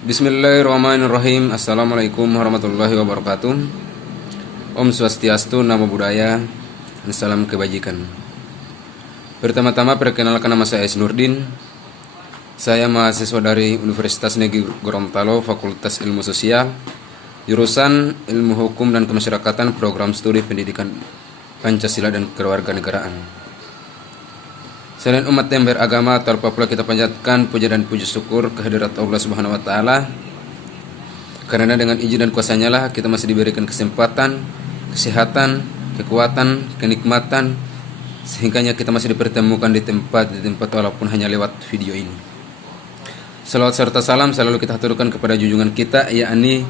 Bismillahirrahmanirrahim. Assalamualaikum warahmatullahi wabarakatuh. Om Swastiastu, Namo Buddhaya, dan salam kebajikan. Pertama-tama perkenalkan, nama saya Isnurdin. Saya mahasiswa dari Universitas Negeri Gorontalo, Fakultas Ilmu Sosial, jurusan Ilmu Hukum dan Kemasyarakatan, Program Studi Pendidikan Pancasila dan Kewarganegaraan. Selain umat yang beragama, tanpa pula kita panjatkan puja dan puji syukur kehadirat Allah Subhanahu wa taala. Karena dengan izin dan kuasa-Nya lah kita masih diberikan kesempatan, kesehatan, kekuatan, kenikmatan, sehingga kita masih dipertemukan di tempat walaupun hanya lewat video ini. Salawat serta salam selalu kita haturkan kepada junjungan kita, yakni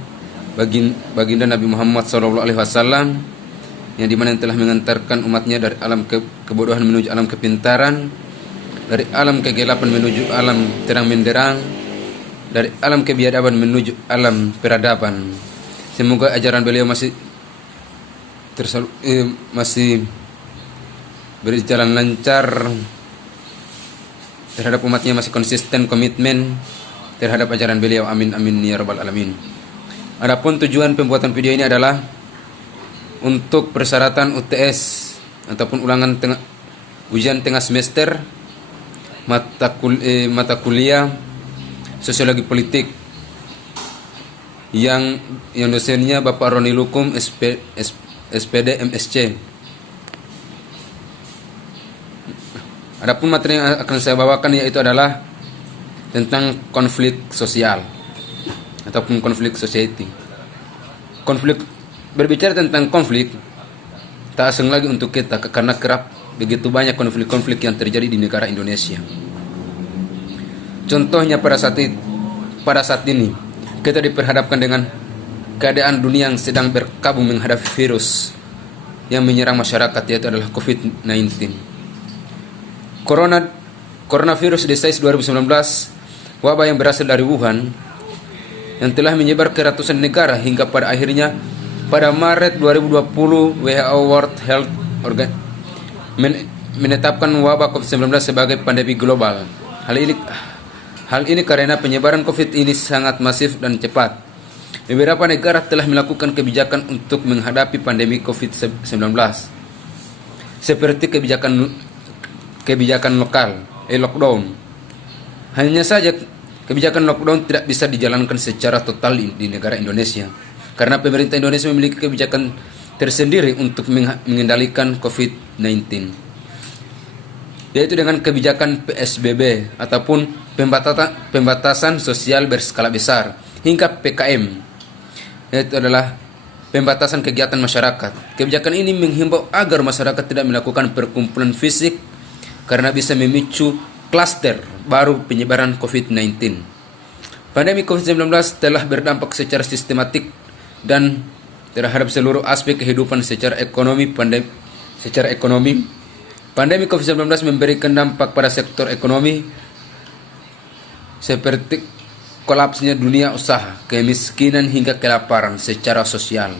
baginda Nabi Muhammad SAW, yang dimana telah mengantarkan umatnya dari alam kebodohan menuju alam kepintaran, dari alam kegelapan menuju alam terang menderang, dari alam kebiadaban menuju alam peradaban. Semoga ajaran beliau masih berjalan lancar terhadap umatnya, masih konsisten komitmen terhadap ajaran beliau. Amin amin ya rabbal alamin. Adapun tujuan pembuatan video ini adalah untuk persyaratan UTS ataupun ujian tengah semester mata kuliah Sosiologi Politik yang dosennya Bapak Roni Lukum SPD MSc. Adapun materi yang akan saya bawakan yaitu adalah tentang konflik sosial ataupun konflik society. Berbicara tentang konflik, tak asing lagi untuk kita karena kerap begitu banyak konflik-konflik yang terjadi di negara Indonesia. Contohnya pada saat ini kita diperhadapkan dengan keadaan dunia yang sedang berkabung menghadapi virus yang menyerang masyarakat, yaitu adalah COVID-19. Coronavirus disease 2019, wabah yang berasal dari Wuhan yang telah menyebar ke ratusan negara hingga pada akhirnya pada Maret 2020 WHO World Health menetapkan wabah COVID-19 sebagai pandemi global. Hal ini karena penyebaran COVID ini sangat masif dan cepat. Beberapa negara telah melakukan kebijakan untuk menghadapi pandemi COVID-19, seperti kebijakan lockdown. Hanya saja kebijakan lockdown tidak bisa dijalankan secara total di negara Indonesia, karena pemerintah Indonesia memiliki kebijakan tersendiri untuk mengendalikan COVID-19, yaitu dengan kebijakan PSBB ataupun pembatasan sosial berskala besar, hingga PKM, yaitu adalah pembatasan kegiatan masyarakat. Kebijakan ini menghimbau agar masyarakat tidak melakukan perkumpulan fisik karena bisa memicu klaster baru penyebaran COVID-19. Pandemi COVID-19 telah berdampak secara sistematik dan terhadap seluruh aspek kehidupan secara ekonomi. Pandemi COVID-19 memberikan dampak pada sektor ekonomi seperti kolapsnya dunia usaha, kemiskinan hingga kelaparan secara sosial.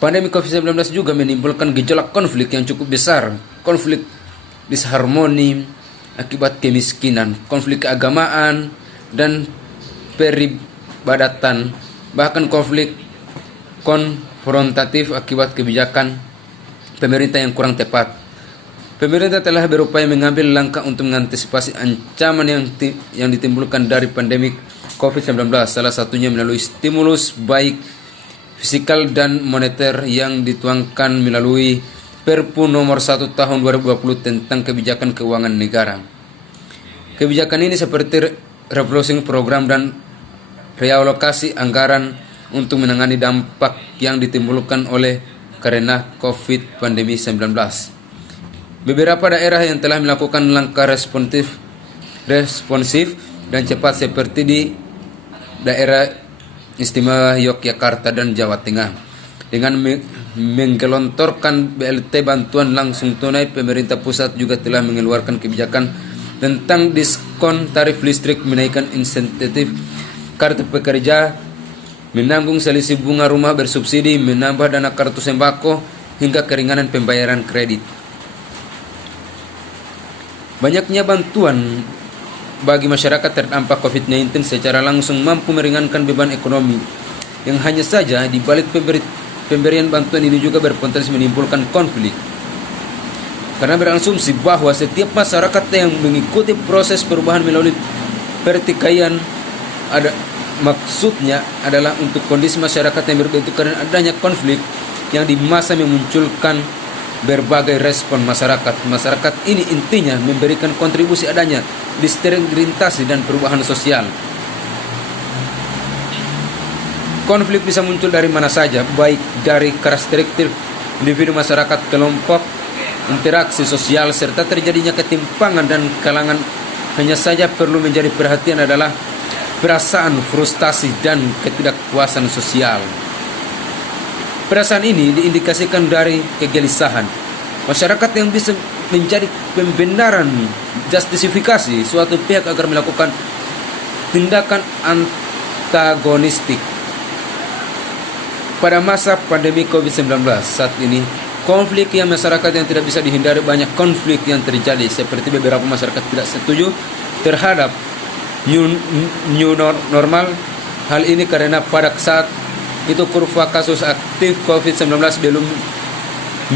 Pandemi COVID-19 juga menimbulkan gejolak konflik yang cukup besar, konflik disharmoni akibat kemiskinan, konflik keagamaan dan peribadatan, bahkan konflik konfrontatif akibat kebijakan pemerintah yang kurang tepat. Pemerintah telah berupaya mengambil langkah untuk mengantisipasi ancaman yang ditimbulkan dari pandemi COVID-19, salah satunya melalui stimulus baik fiskal dan moneter yang dituangkan melalui Perpu nomor 1 tahun 2020 tentang kebijakan keuangan negara. Kebijakan ini seperti refocusing program dan realokasi anggaran untuk menangani dampak yang ditimbulkan oleh karena COVID pandemi 19. Beberapa daerah yang telah melakukan langkah responsif dan cepat seperti di daerah istimewa Yogyakarta dan Jawa Tengah. Dengan menggelontorkan BLT bantuan langsung tunai, pemerintah pusat juga telah mengeluarkan kebijakan tentang diskon tarif listrik, menaikkan insentif kartu pekerja, menanggung selisih bunga rumah bersubsidi, menambah dana kartu sembako, hingga keringanan pembayaran kredit. Banyaknya bantuan bagi masyarakat terdampak COVID-19 secara langsung mampu meringankan beban ekonomi yang hanya saja di balik pemberian bantuan ini juga berpotensi menimbulkan konflik. Karena berasumsi bahwa setiap masyarakat yang mengikuti proses perubahan melalui pertikaian maksudnya adalah untuk kondisi masyarakat yang berbeda itu karena adanya konflik yang di masa memunculkan berbagai respon masyarakat. Masyarakat ini intinya memberikan kontribusi adanya disterilisasi dan perubahan sosial. Konflik bisa muncul dari mana saja, baik dari karakteristik individu masyarakat, kelompok, interaksi sosial, serta terjadinya ketimpangan dan kalangan. Hanya saja perlu menjadi perhatian adalah perasaan frustasi dan ketidakpuasan sosial. Perasaan ini diindikasikan dari kegelisahan masyarakat yang bisa menjadi pembenaran justifikasi suatu pihak agar melakukan tindakan antagonistik. Pada masa pandemi COVID-19 saat ini, konflik yang masyarakat yang tidak bisa dihindari, banyak konflik yang terjadi seperti beberapa masyarakat tidak setuju terhadap new normal. Hal ini karena pada saat itu kurva kasus aktif COVID-19 belum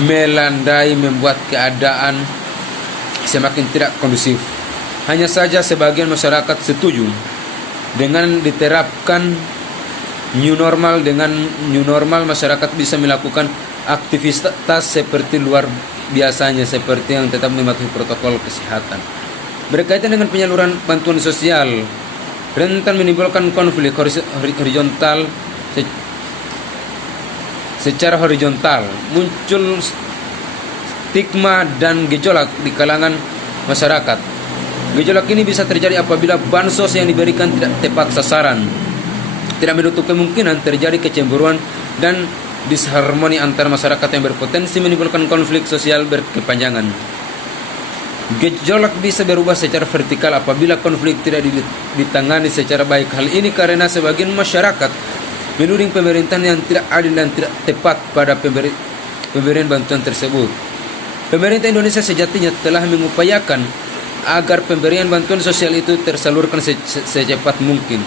melandai, membuat keadaan semakin tidak kondusif. Hanya saja sebagian masyarakat setuju dengan diterapkan new normal. Dengan new normal, masyarakat bisa melakukan aktivitas seperti luar biasanya, seperti yang tetap mematuhi protokol kesehatan. Berkaitan dengan penyaluran bantuan sosial, rentan menimbulkan konflik horizontal. Secara horizontal muncul stigma dan gejolak di kalangan masyarakat. Gejolak ini bisa terjadi apabila bansos yang diberikan tidak tepat sasaran. Tidak menutup kemungkinan terjadi kecemburuan dan disharmoni antar masyarakat yang berpotensi menimbulkan konflik sosial berkepanjangan. Gejolak bisa berubah secara vertikal apabila konflik tidak ditangani secara baik. Hal ini karena sebagian masyarakat menuding pemerintahan yang tidak adil dan tidak tepat pada pemberian bantuan tersebut. Pemerintah Indonesia sejatinya telah mengupayakan agar pemberian bantuan sosial itu tersalurkan secepat mungkin.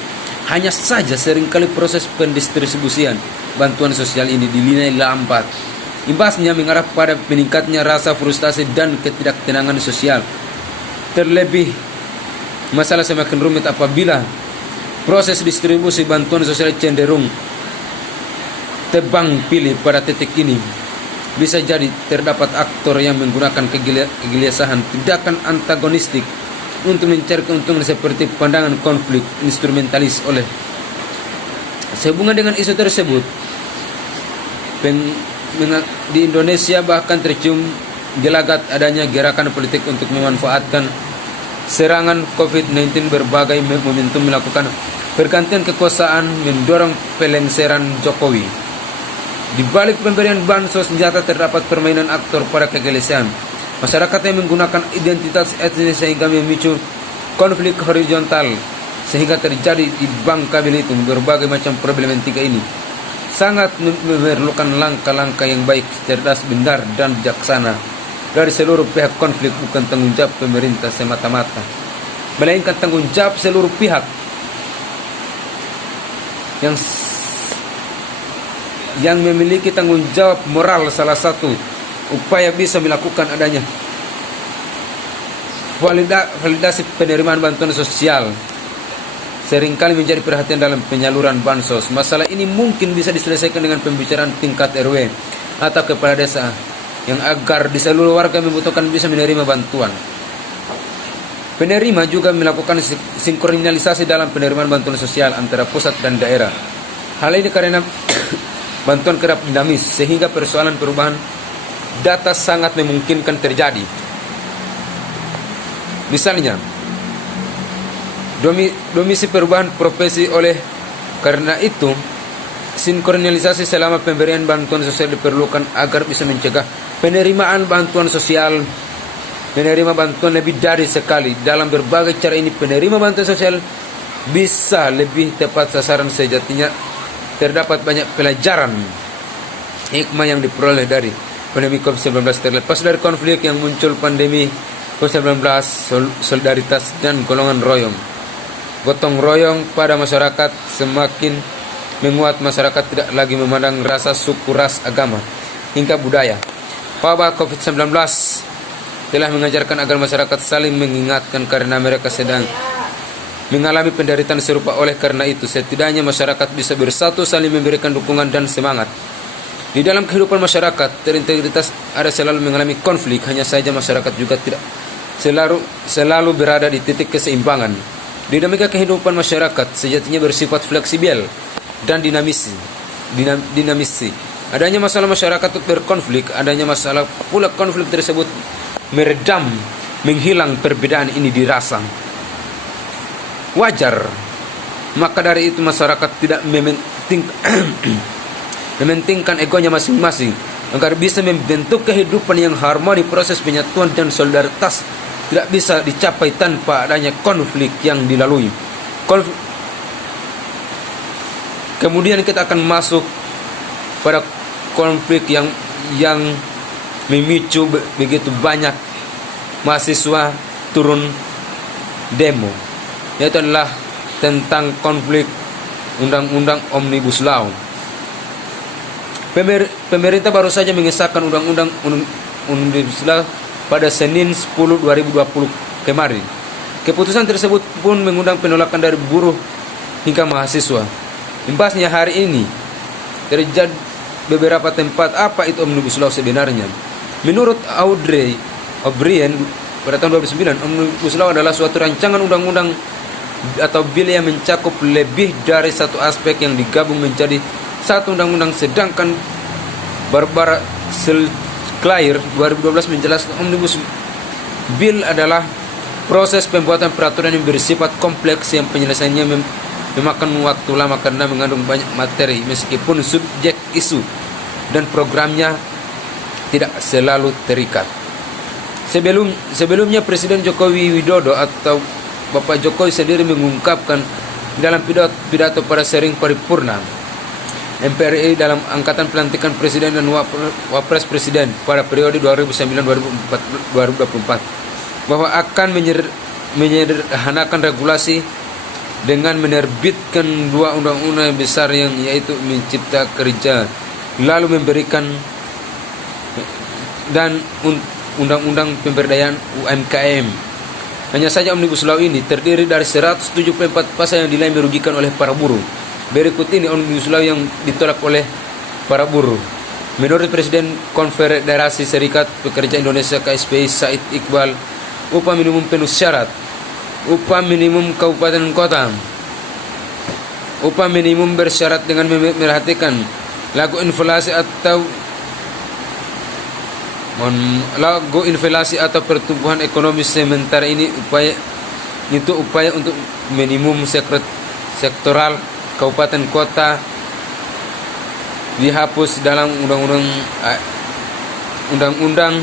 Hanya saja seringkali proses pendistribusian bantuan sosial ini dinilai lambat. Imbasnya mengarah pada meningkatnya rasa frustasi dan ketidaktenangan sosial. Terlebih, masalah semakin rumit apabila proses distribusi bantuan sosial cenderung tebang pilih pada titik ini. Bisa jadi terdapat aktor yang menggunakan kegelisahan tindakan antagonistik untuk mencari keuntungan seperti pandangan konflik instrumentalis oleh. Sehubungan dengan isu tersebut, di Indonesia bahkan tercium gelagat adanya gerakan politik untuk memanfaatkan serangan COVID-19 berbagai momentum melakukan pergantian kekuasaan, mendorong pelengseran Jokowi. Di balik pemberian bansos senjata terdapat permainan aktor pada kegelisahan masyarakat yang menggunakan identitas etnis sehingga memicu konflik horizontal sehingga terjadi di Bangka Belitung. Berbagai macam problematika ini sangat memerlukan langkah-langkah yang baik, cerdas, benar, dan bijaksana dari seluruh pihak. Konflik bukan tanggung jawab pemerintah semata-mata, melainkan tanggung jawab seluruh pihak yang memiliki tanggung jawab moral. Salah satu upaya bisa melakukan adanya validasi penerimaan bantuan sosial seringkali menjadi perhatian dalam penyaluran bansos. Masalah ini mungkin bisa diselesaikan dengan pembicaraan tingkat RW atau kepala desa yang agar di seluruh warga membutuhkan bisa menerima bantuan. Penerima juga melakukan sinkronisasi dalam penerimaan bantuan sosial antara pusat dan daerah. Hal ini karena bantuan kerap dinamis sehingga persoalan perubahan data sangat memungkinkan terjadi. Misalnya, domisi perubahan profesi. Oleh karena itu, sinkronisasi selama pemberian bantuan sosial diperlukan agar bisa mencegah penerimaan bantuan sosial menerima bantuan lebih dari sekali. Dalam berbagai cara ini, penerima bantuan sosial bisa lebih tepat sasaran. Sejatinya terdapat banyak pelajaran hikmah yang diperoleh dari pandemi COVID-19. Terlepas dari konflik yang muncul, pandemi COVID-19, solidaritas dan golongan royong. Gotong royong pada masyarakat semakin menguat. Masyarakat tidak lagi memandang rasa, suku, ras, agama, hingga budaya. Wabah COVID-19 telah mengajarkan agar masyarakat saling mengingatkan karena mereka sedang mengalami penderitaan serupa. Oleh karena itu, setidaknya masyarakat bisa bersatu, saling memberikan dukungan dan semangat. Di dalam kehidupan masyarakat terintegritas ada selalu mengalami konflik, hanya saja masyarakat juga tidak selalu berada di titik keseimbangan. Dinamika kehidupan masyarakat sejatinya bersifat fleksibel dan dinamis. Adanya masalah masyarakat itu berkonflik, adanya masalah pula konflik tersebut meredam, menghilang perbedaan ini dirasa wajar. Maka dari itu masyarakat tidak mementingkan egonya masing-masing agar bisa membentuk kehidupan yang harmoni. Proses penyatuan dan solidaritas tidak bisa dicapai tanpa adanya konflik yang dilalui. Kemudian kita akan masuk pada konflik yang memicu begitu banyak mahasiswa turun demo, yaitu adalah tentang konflik undang-undang Omnibus Law. Pemerintah baru saja mengesahkan undang-undang Omnibus Law pada Senin 10/2020 kemarin. Keputusan tersebut pun mengundang penolakan dari buruh hingga mahasiswa. Imbasnya hari ini terjadi beberapa tempat. Apa itu Omnibus Law sebenarnya? Menurut Audrey O'Brien pada tahun 2009, Omnibus Law adalah suatu rancangan undang-undang atau bil yang mencakup lebih dari satu aspek yang digabung menjadi satu undang-undang. Sedangkan Barbara Claire 2012 menjelaskan Omnibus Bill adalah proses pembuatan peraturan yang bersifat kompleks yang penyelesaiannya memakan waktu lama karena mengandung banyak materi, meskipun subjek, isu, dan programnya tidak selalu terikat. Sebelumnya Presiden Joko Widodo atau Bapak Jokowi sendiri mengungkapkan dalam pidato pada sering paripurna MPRI dalam angkatan pelantikan Presiden dan Wapres Presiden pada periode 2009-2024 bahwa akan menyederhanakan regulasi dengan menerbitkan dua undang-undang besar yang yaitu Mencipta Kerja lalu memberikan dan Undang-Undang Pemberdayaan UMKM. Hanya saja Omnibus Law ini terdiri dari 174 pasal yang dinilai merugikan oleh para buruh. Berikut ini Omnibus Law yang ditolak oleh para buruh. Menurut Presiden Konfederasi Serikat Pekerja Indonesia KSPI Said Iqbal, upah minimum penuh syarat, upah minimum kabupaten kota, upah minimum bersyarat dengan memperhatikan lagu inflasi atau pertumbuhan ekonomi sementara ini upaya untuk minimum sektoral kabupaten kota dihapus dalam undang-undang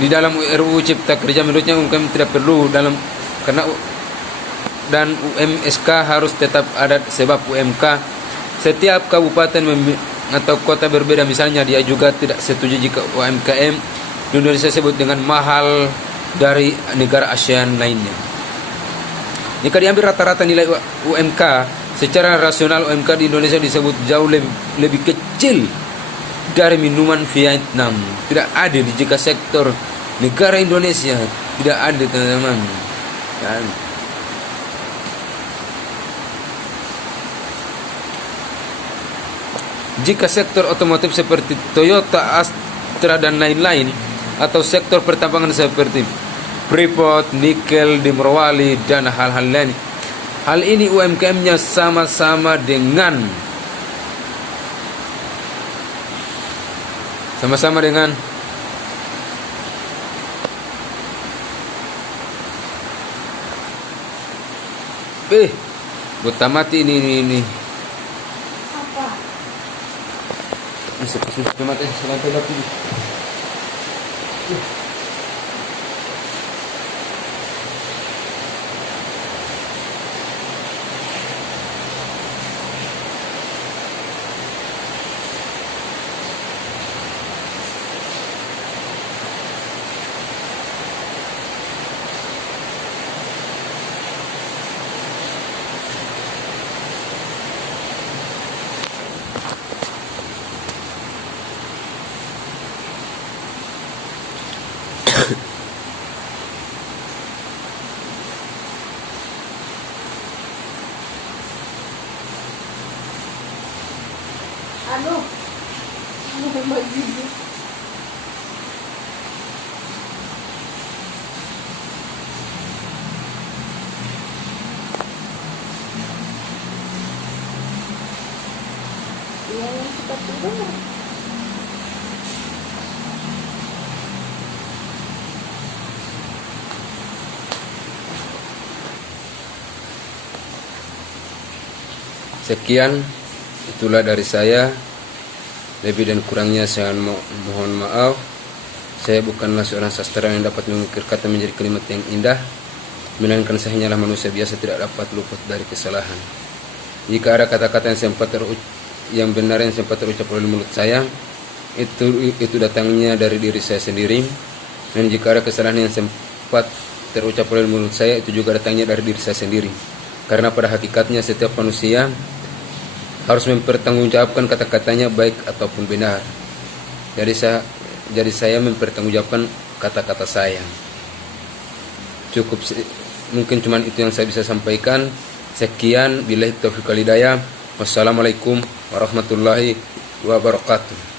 di dalam RUU Cipta Kerja. Menurutnya UMKM tidak perlu karena UMSK harus tetap ada, sebab UMK setiap kabupaten atau kota berbeda. Misalnya dia juga tidak setuju jika UMKM di Indonesia disebut dengan mahal dari negara ASEAN lainnya. Jika diambil rata-rata nilai UMK secara rasional, UMK di Indonesia disebut jauh lebih kecil dari minuman Vietnam. Tidak adil jika sektor negara Indonesia tidak adil, teman-teman. Dan jika sektor otomotif seperti Toyota, Astra dan lain-lain, atau sektor pertambangan seperti Freeport, nikel di Morowali dan hal-hal lain, hal ini UMKM-nya sama-sama dengan buta mati ini. Apa? Sudah mati sampai lagi. Aduh, bagi. Dia yang suka tidur. Sekian, itulah dari saya. Lebih dan kurangnya saya mohon maaf. Saya bukanlah seorang sastra yang dapat mengukir kata menjadi kalimat yang indah, melainkan saya hanyalah manusia biasa, tidak dapat luput dari kesalahan. Jika ada kata-kata yang benar yang sempat terucap oleh mulut saya, itu datangnya dari diri saya sendiri. Dan jika ada kesalahan yang sempat terucap oleh mulut saya, itu juga datangnya dari diri saya sendiri. Karena pada hakikatnya setiap manusia harus mempertanggungjawabkan kata-katanya baik ataupun benar. Jadi saya mempertanggungjawabkan kata-kata saya. Mungkin cuma itu yang saya bisa sampaikan. Sekian, billahi taufiq wal hidayah. Wassalamualaikum warahmatullahi wabarakatuh.